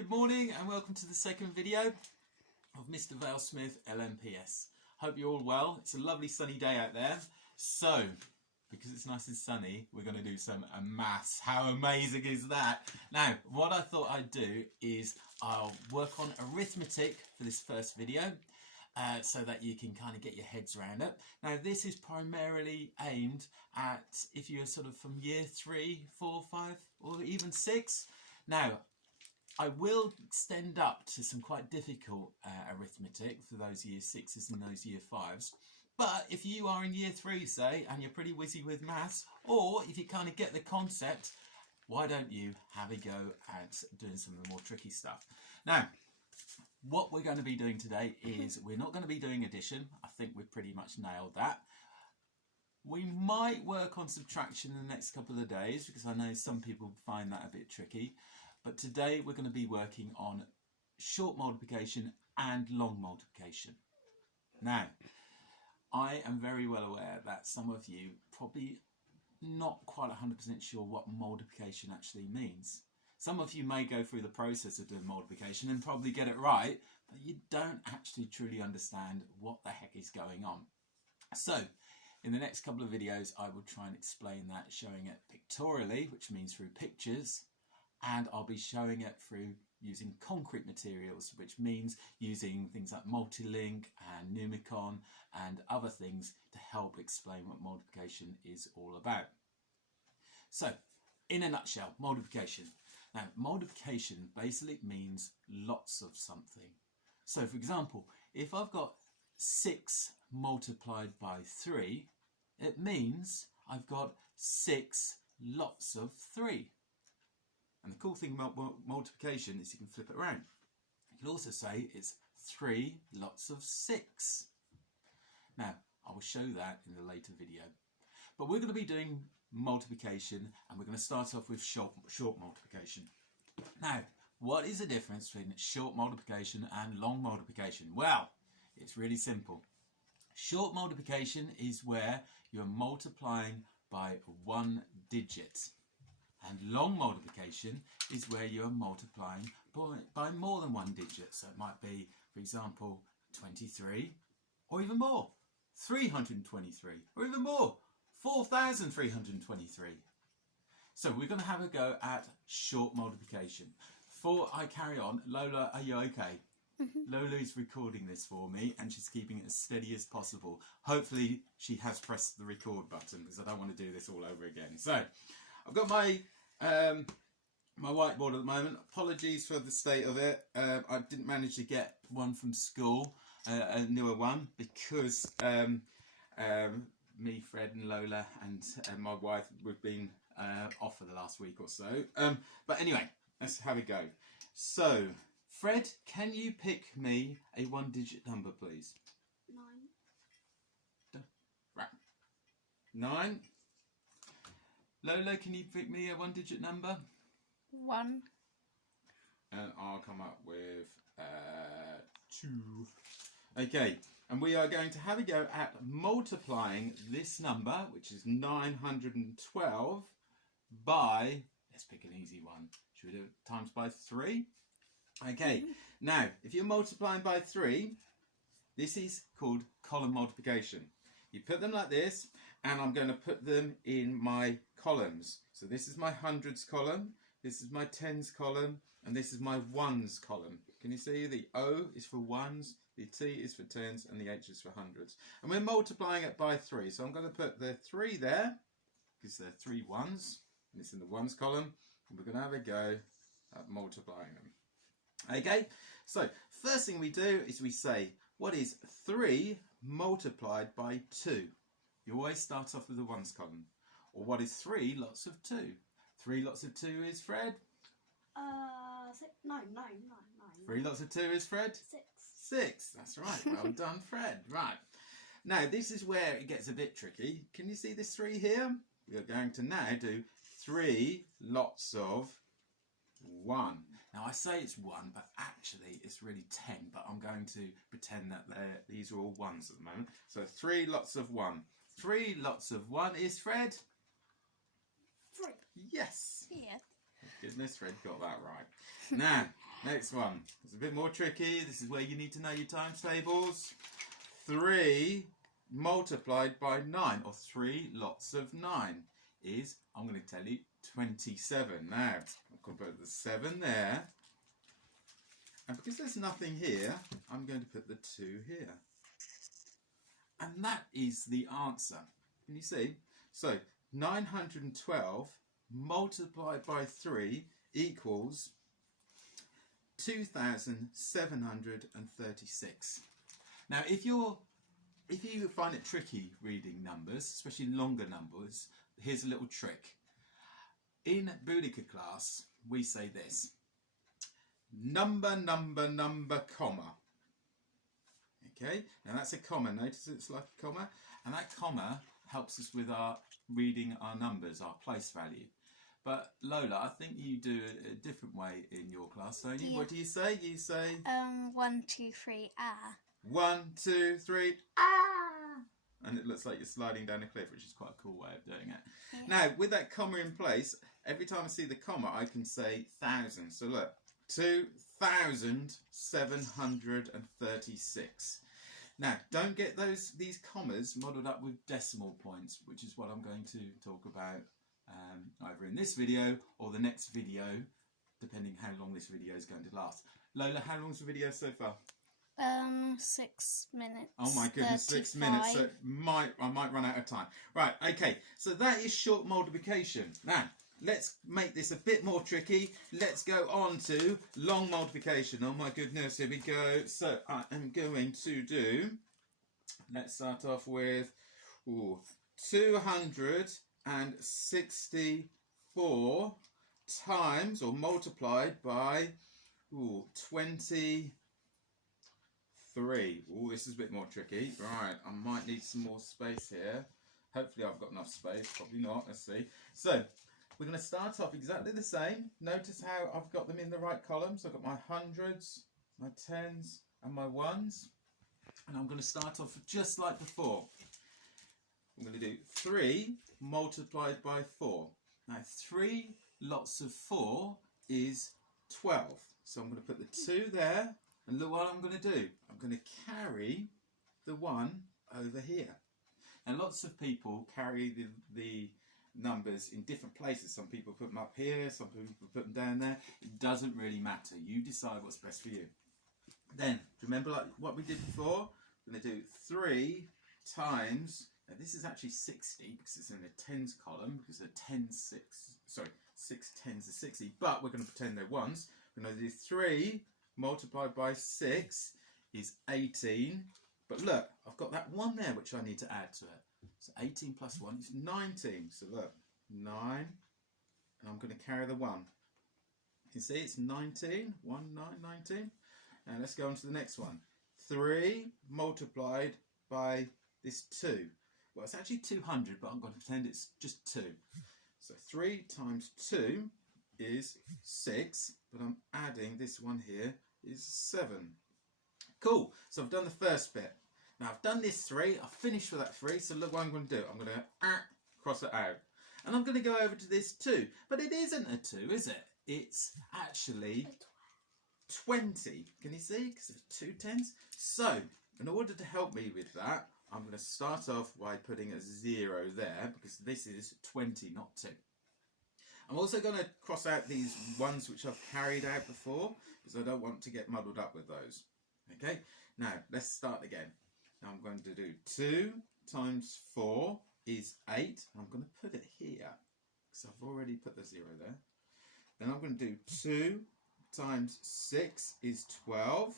Good morning and welcome to the second video of Mr. Vale Smith LMPS. Hope you're all well. It's a lovely sunny day out there. So, because it's nice and sunny, we're going to do some maths. How amazing is that? Now, what I thought I'd do is I'll work on arithmetic for this first video so that you can kind of get your heads around it. Now, this is primarily aimed at if you're sort of from year 3, 4, 5 or even 6. Now, I will extend up to some quite difficult arithmetic for those year 6s and those year 5s. But if you are in year 3, say, and you're pretty whizzy with maths, or if you kind of get the concept, why don't you have a go at doing some of the more tricky stuff? Now, what we're going to be doing today is we're not going to be doing addition. I think we've pretty much nailed that. We might work on subtraction in the next couple of days because I know some people find that a bit tricky. But today we're going to be working on short multiplication and long multiplication. Now, I am very well aware that some of you probably not quite 100% sure what multiplication actually means. Some of you may go through the process of doing multiplication and probably get it right, but you don't actually truly understand what the heck is going on. So, in the next couple of videos, I will try and explain that, showing it pictorially, which means through pictures, and I'll be showing it through using concrete materials, which means using things like multilink and Numicon and other things to help explain what multiplication is all about. So, in a nutshell, multiplication. Now, multiplication basically means lots of something. So, for example, if I've got 6 multiplied by 3, it means I've got 6 lots of 3. And the cool thing about multiplication is you can flip it around. You can also say it's 3 lots of 6. Now, I will show that in a later video. But we're going to be doing multiplication, and we're going to start off with short multiplication. Now, what is the difference between short multiplication and long multiplication? Well, it's really simple. Short multiplication is where you're multiplying by 1 digit. And long multiplication is where you're multiplying by more than 1 digit. So it might be, for example, 23 or even more, 323 or even more, 4,323. So we're going to have a go at short multiplication. Before I carry on, Lola, are you okay? Lola is recording this for me and she's keeping it as steady as possible. Hopefully she has pressed the record button because I don't want to do this all over again. So I've got my my whiteboard at the moment. Apologies for the state of it. I didn't manage to get one from school, a newer one, because me, Fred and Lola and my wife, we've been off for the last week or so. But anyway, let's have a go. So, Fred, can you pick me a 1-digit number, please? 9. Right. 9. Lola, can you pick me a 1-digit number? 1. And I'll come up with 2. Okay, and we are going to have a go at multiplying this number, which is 912, by, let's pick an easy one. Should we do it times by 3? Okay, now, if you're multiplying by 3, this is called column multiplication. You put them like this, and I'm going to put them in my columns. So this is my hundreds column, this is my tens column, and this is my ones column. Can you see the O is for ones, the T is for tens, and the H is for hundreds. And we're multiplying it by 3. So I'm going to put the 3 there, because there are 3 ones, and it's in the ones column, and we're going to have a go at multiplying them. Okay, so first thing we do is we say, what is 3 multiplied by 2? You always start off with the ones column. Or what is 3 lots of 2? 3 lots of 2 is Fred? 9. 3 lots of 2 is Fred? 6. 6, that's right. Well done, Fred. Right. Now, this is where it gets a bit tricky. Can you see this 3 here? We're going to now do 3 lots of 1. Now, I say it's 1, but actually it's really 10, but I'm going to pretend that these are all 1s at the moment. So 3 lots of 1. 3 lots of 1 is Fred? 3. Yes. Yeah. Goodness, Fred got that right. Now, Next one. It's a bit more tricky. This is where you need to know your times tables. 3 multiplied by 9, or 3 lots of 9, is, I'm going to tell you, 27. Now, I'm going to put the 7 there. And because there's nothing here, I'm going to put the 2 here. And that is the answer. Can you see? So, 912 multiplied by 3 equals 2,736. Now, if you find it tricky reading numbers, especially longer numbers, here's a little trick. In Boudica class, we say this: number, comma. Okay, now that's a comma. Notice it's like a comma, and that comma helps us with our reading our numbers, our place value. But Lola, I think you do it a different way in your class, don't you? Yeah. What do you say? You say 1, 2, 3, ah. 1, 2, 3, ah! And it looks like you're sliding down a cliff, which is quite a cool way of doing it. Yeah. Now, with that comma in place, every time I see the comma, I can say 1,000. So look, 2,736. Now, don't get these commas modelled up with decimal points, which is what I'm going to talk about either in this video or the next video, depending how long this video is going to last. Lola, how long is the video so far? 6 minutes. Oh my goodness, 6 minutes. So I might run out of time. Right, okay. So that is short multiplication. Now, let's make this a bit more tricky. Let's go on to long multiplication. Oh my goodness, here we go. So I am going to do, let's start off with 264 times, or multiplied by 23. Oh, this is a bit more tricky. Right, I might need some more space here. Hopefully I've got enough space. Probably not. Let's see. So we're going to start off exactly the same. Notice how I've got them in the right column. So I've got my hundreds, my tens, and my ones. And I'm going to start off just like before. I'm going to do 3 multiplied by 4. Now 3 lots of 4 is 12. So I'm going to put the 2 there. And look what I'm going to do. I'm going to carry the 1 over here. And lots of people carry the numbers in different places. Some people put them up here, some people put them down there. It doesn't really matter. You decide what's best for you. Then, remember like what we did before? We're going to do 3 times, now this is actually 60 because it's in the tens column, because the 6 tens are 60, but we're going to pretend they're ones. We're going to do 3 multiplied by 6 is 18. But look, I've got that 1 there which I need to add to it. So 18 plus 1 is 19. So look, 9. And I'm going to carry the 1. You see it's 19. 1, 9, 19. And let's go on to the next one. 3 multiplied by this 2. Well, it's actually 200, but I'm going to pretend it's just 2. So 3 times 2 is 6. But I'm adding this one here is 7. Cool. So I've done the first bit. Now I've done this 3. I've finished with that 3. So look what I'm going to do. I'm going to cross it out. And I'm going to go over to this 2. But it isn't a 2, is it? It's actually 20. Can you see? Because there's 2 tens. So in order to help me with that, I'm going to start off by putting a 0 there, because this is 20, not 2. I'm also going to cross out these ones which I've carried out before, because I don't want to get muddled up with those. Okay, now let's start again. Now I'm going to do 2 times 4 is 8. I'm going to put it here, because I've already put the 0 there. Then I'm going to do 2 times 6 is 12.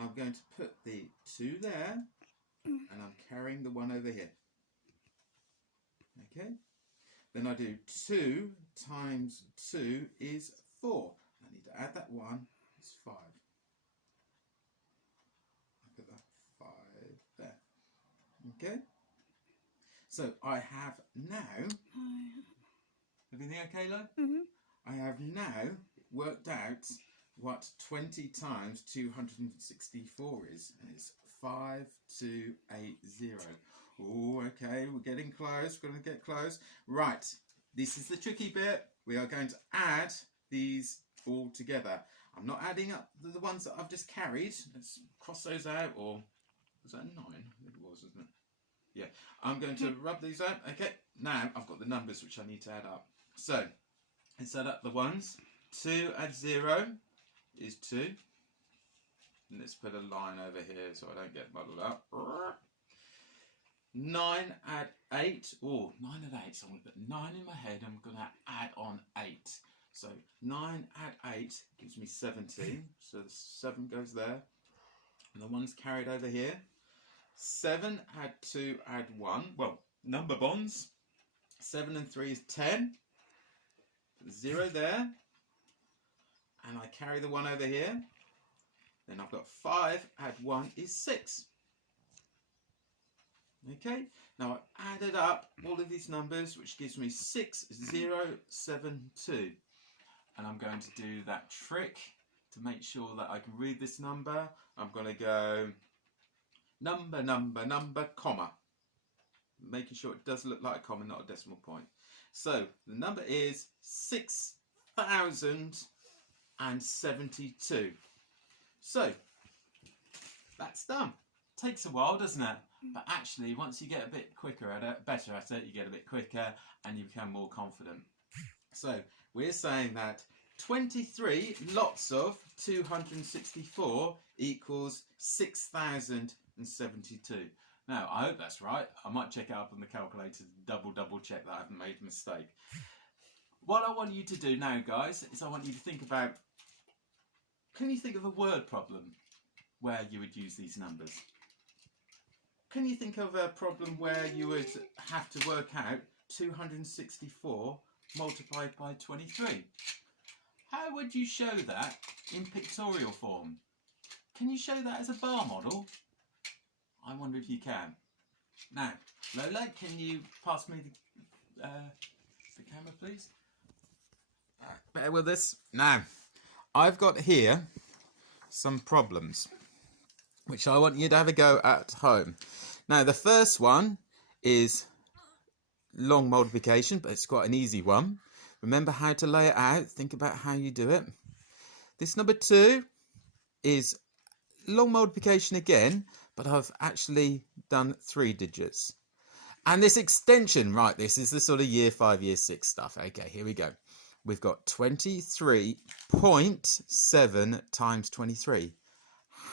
I'm going to put the 2 there, and I'm carrying the 1 over here. Okay. Then I do 2 times 2 is 4. I need to add that 1, it's 5. I put that 5 there. Okay? So I have now... Everything okay, Lo? Mm-hmm. I have now worked out what 20 times 264 is. And it's 5280. Oh, okay, we're getting close. We're going to get close. Right, this is the tricky bit. We are going to add these all together. I'm not adding up the ones that I've just carried. Let's cross those out, or was that 9? I think it was, isn't it? Yeah, I'm going to rub these out. Okay, now I've got the numbers which I need to add up. So, let's add up the ones. 2 add 0 is 2. And let's put a line over here so I don't get muddled up. 9 add 8. Oh, 9 add 8. So I'm going to put 9 in my head. I'm going to add on 8. So 9 add 8 gives me 17. So the 7 goes there. And the 1's carried over here. 7 add 2 add 1. Well, number bonds. 7 and 3 is 10. 0 there. And I carry the 1 over here. Then I've got 5 add 1 is 6. Okay, now I've added up all of these numbers, which gives me 6072. And I'm going to do that trick to make sure that I can read this number. I'm going to go number, comma. Making sure it does look like a comma, not a decimal point. So the number is 6072. So that's done. Takes a while, doesn't it? But actually, once you get a bit quicker at it, better at it, you get a bit quicker and you become more confident. So we're saying that 23 lots of 264 equals 6072. Now, I hope that's right. I might check it up on the calculator to double check that I haven't made a mistake. What I want you to do now, guys, is I want you to think about, can you think of a word problem where you would use these numbers? Can you think of a problem where you would have to work out 264 multiplied by 23? How would you show that in pictorial form? Can you show that as a bar model? I wonder if you can. Now, Lola, can you pass me the camera, please? Bear with us. Now, I've got here some problems which I want you to have a go at home. Now, the first one is long multiplication, but it's quite an easy one. Remember how to lay it out. Think about how you do it. This number 2 is long multiplication again, but I've actually done 3 digits. And this extension, right, this is the sort of year 5, year 6 stuff. Okay, here we go. We've got 23.7 times 23.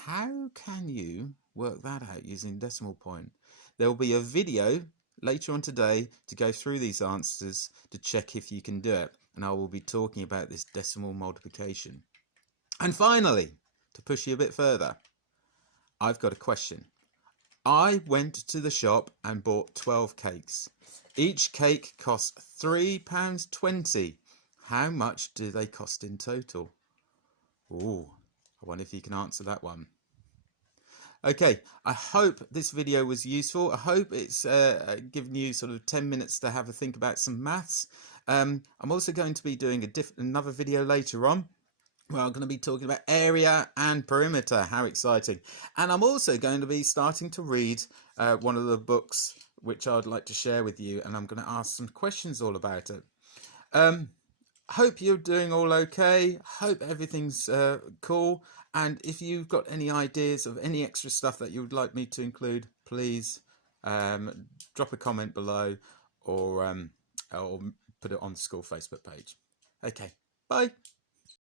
How can you work that out using decimal point? There will be a video later on today to go through these answers to check if you can do it. And I will be talking about this decimal multiplication. And finally, to push you a bit further, I've got a question. I went to the shop and bought 12 cakes. Each cake costs £3.20. How much do they cost in total? Oh, I wonder if you can answer that one. Okay, I hope this video was useful. I hope it's given you sort of 10 minutes to have a think about some maths. I'm also going to be doing another video later on. Well, I'm going to be talking about area and perimeter. How exciting. And I'm also going to be starting to read one of the books which I'd like to share with you. And I'm going to ask some questions all about it. Hope you're doing all okay. Hope everything's cool. And if you've got any ideas of any extra stuff that you would like me to include, please drop a comment below or put it on the school Facebook page. Okay, bye.